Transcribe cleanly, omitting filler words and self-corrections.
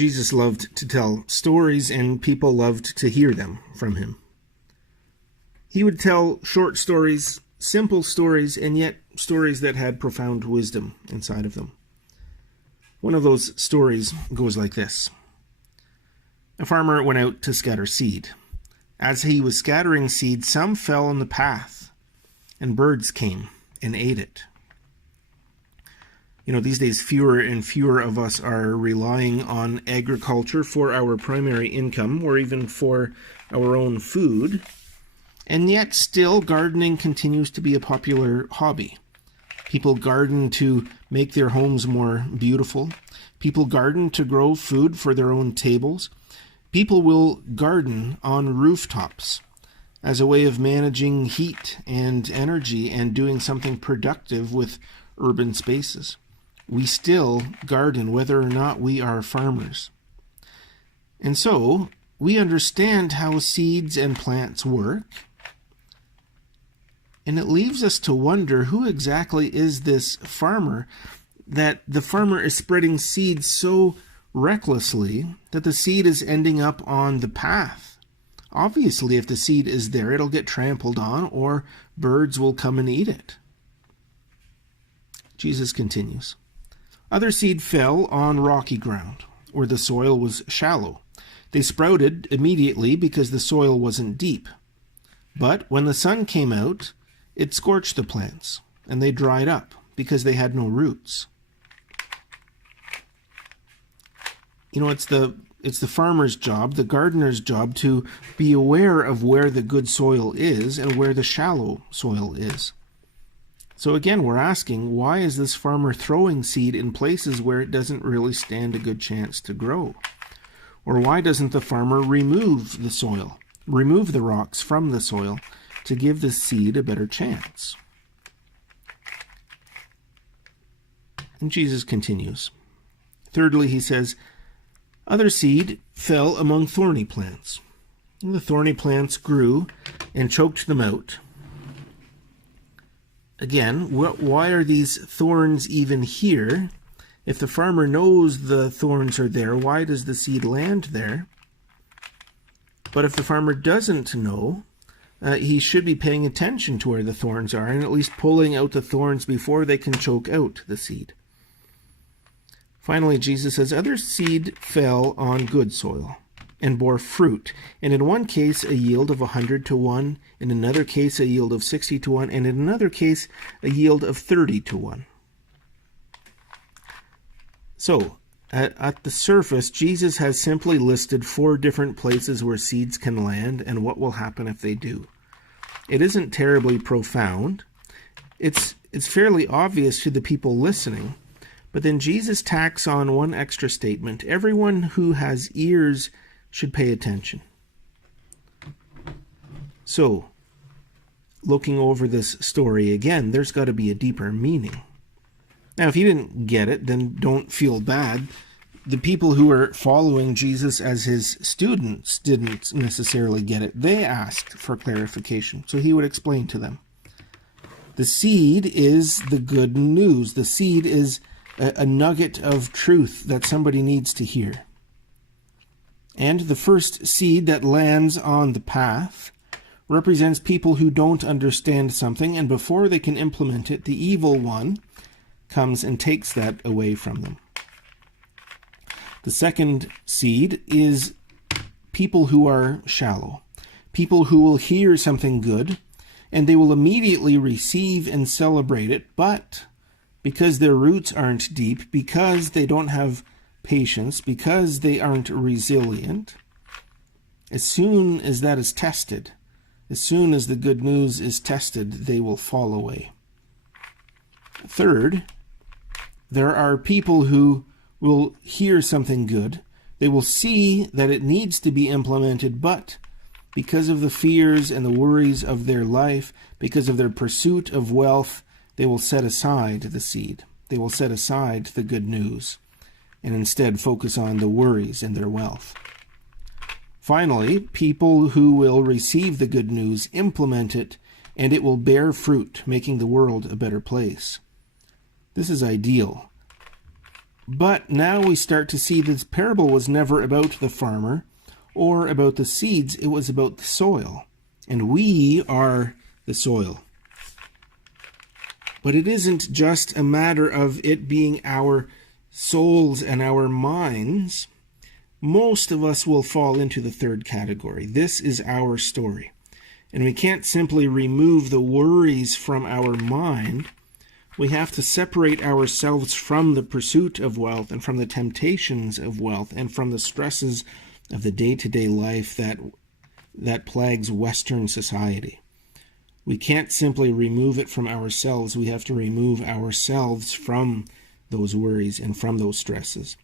Jesus loved to tell stories, and people loved to hear them from him. He would tell short stories, simple stories, and yet stories that had profound wisdom inside of them. One of those stories goes like this. A farmer went out to scatter seed. As he was scattering seed, some fell on the path, and birds came and ate it. These days, fewer and fewer of us are relying on agriculture for our primary income or even for our own food. And yet still, gardening continues to be a popular hobby. People garden to make their homes more beautiful. People garden to grow food for their own tables. People will garden on rooftops as a way of managing heat and energy and doing something productive with urban spaces. We still garden whether or not we are farmers. And so, we understand how seeds and plants work. And it leaves us to wonder, who exactly is this farmer, that the farmer is spreading seeds so recklessly that the seed is ending up on the path? Obviously, if the seed is there, it'll get trampled on, or birds will come and eat it. Jesus continues. Other seed fell on rocky ground, where the soil was shallow. They sprouted immediately because the soil wasn't deep. But when the sun came out, it scorched the plants, and they dried up because they had no roots. It's the farmer's job, the gardener's job, to be aware of where the good soil is and where the shallow soil is. So again, we're asking, why is this farmer throwing seed in places where it doesn't really stand a good chance to grow? Or why doesn't the farmer remove the soil, remove the rocks from the soil to give the seed a better chance? And Jesus continues. Thirdly, he says, other seed fell among thorny plants. And the thorny plants grew and choked them out. Again, why are these thorns even here? If the farmer knows the thorns are there, why does the seed land there? But if the farmer doesn't know, he should be paying attention to where the thorns are and at least pulling out the thorns before they can choke out the seed. Finally, Jesus says, other seed fell on good soil and bore fruit, and in one case a yield of 100 to 1, in another case a yield of 60 to 1, and in another case a yield of 30 to 1. So, at the surface, Jesus has simply listed 4 different places where seeds can land and what will happen if they do. It isn't terribly profound. It's fairly obvious to the people listening, but then Jesus tacks on one extra statement. Everyone who has ears should pay attention. So, looking over this story again, there's got to be a deeper meaning. Now, if you didn't get it, then don't feel bad. The people who were following Jesus as his students didn't necessarily get it. They asked for clarification, so he would explain to them. The seed is the good news. The seed is a nugget of truth that somebody needs to hear. And the first seed that lands on the path represents people who don't understand something, and before they can implement it, the evil one comes and takes that away from them. The second seed is people who are shallow, people who will hear something good, and they will immediately receive and celebrate it, but because their roots aren't deep, because they don't have patience, because they aren't resilient, as soon as that is tested, as soon as the good news is tested, they will fall away. Third, there are people who will hear something good. They will see that it needs to be implemented, but because of the fears and the worries of their life, because of their pursuit of wealth, they will set aside the seed. They will set aside the good news and instead focus on the worries and their wealth. Finally, people who will receive the good news implement it, and it will bear fruit, making the world a better place. This is ideal. But now we start to see this parable was never about the farmer or about the seeds. It was about the soil. And we are the soil. But it isn't just a matter of it being our souls and our minds. Most of us will fall into the third category. This is our story. And we can't simply remove the worries from our mind. We have to separate ourselves from the pursuit of wealth and from the temptations of wealth and from the stresses of the day-to-day life that plagues Western society. We can't simply remove it from ourselves. We have to remove ourselves from those worries and from those stresses.